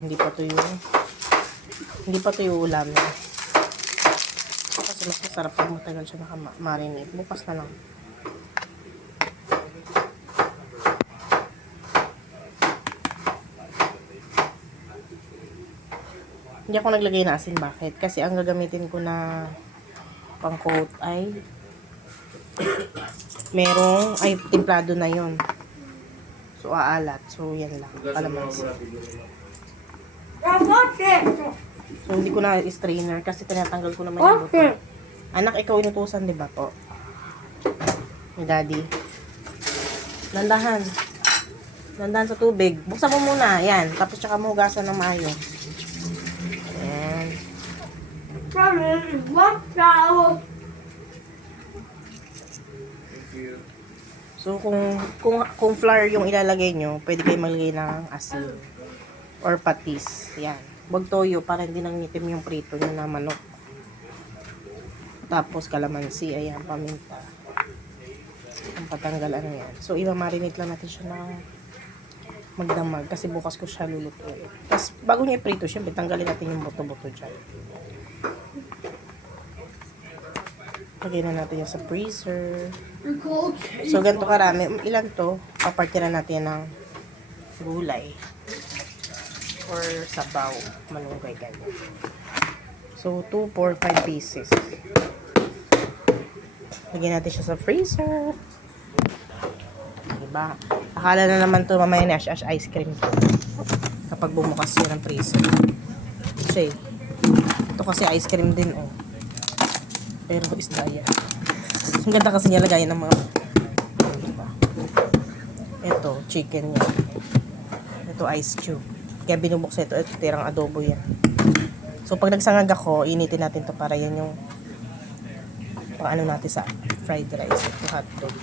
Hindi pa to yung ulam na. Kasi mas masarap pag matagal siya naka-marinate. Bukas na lang. Hindi ako naglagay na asin. Bakit? Kasi ang gagamitin ko na pang-coat ay templado na yon. So, aalat. So, yan lang. Kalamansi. So, hindi ko na strainer kasi tinatanggal ko naman yung buto. Anak, ikaw inutusan, di ba po? Ni daddy. Landahan. Landahan sa tubig. Buksan mo muna. Yan. Tapos tsaka mo hugasan ng maayos. Ayan. So, kung flour yung ilalagay nyo, pwede kayo maglagay ng asin or patis. Yan. Huwag toyo para hindi nangitim yung prito nyo na manok. Tapos, kalamansi. Ayan, paminta. Ang patanggal ano yan. So, i-marinate lang natin siya na magdamag kasi bukas ko siya lulutuin. Tapos, bago niya i-prito, syempre, tanggalin natin yung buto-buto dyan. Lagay na natin yan sa freezer. So, ganito karami. Ilan to? Papartiran natin ng gulay. Or sabaw. Malunggay ganyan. So, 2, 4, 5 pieces. Lagyan natin siya sa freezer. Diba? Akala na naman to mamaya na ice cream to. Kapag bumukas yun ng freezer. Kasi, ito kasi ice cream din, oh. Pero isda yan. Ang ganda kasi niya lagayan ng mga diba? Ito, chicken yan. Ito, ice cube. Kaya binubuksan ito. Ito, tirang adobo yan. So, pag nagsangag ako, initin natin to para yan yung pang ano natin sa fried rice. Ito, hotdog.